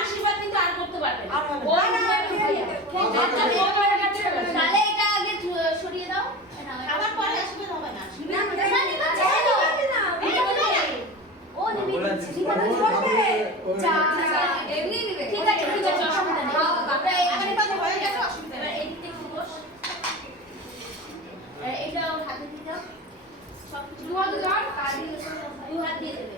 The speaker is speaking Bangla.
আশীর্বাদ কিন্তু আর করতে পারবে না। তাহলে এটা আগে সরিয়ে দাও। আবার পরে আশীর্বাদ হবে না। ও নিবি ঠিকানা করবে চা এমনি নিবে। ঠিক আছে অসুবিধা নেই। আমরা আশীর্বাদ হয়ে গেছে, অসুবিধা নেই। এদিক থেকে বস। এটা ওর হাতে দিয়ে দাও। সব কিছু দু হাত দিয়ে দেবে।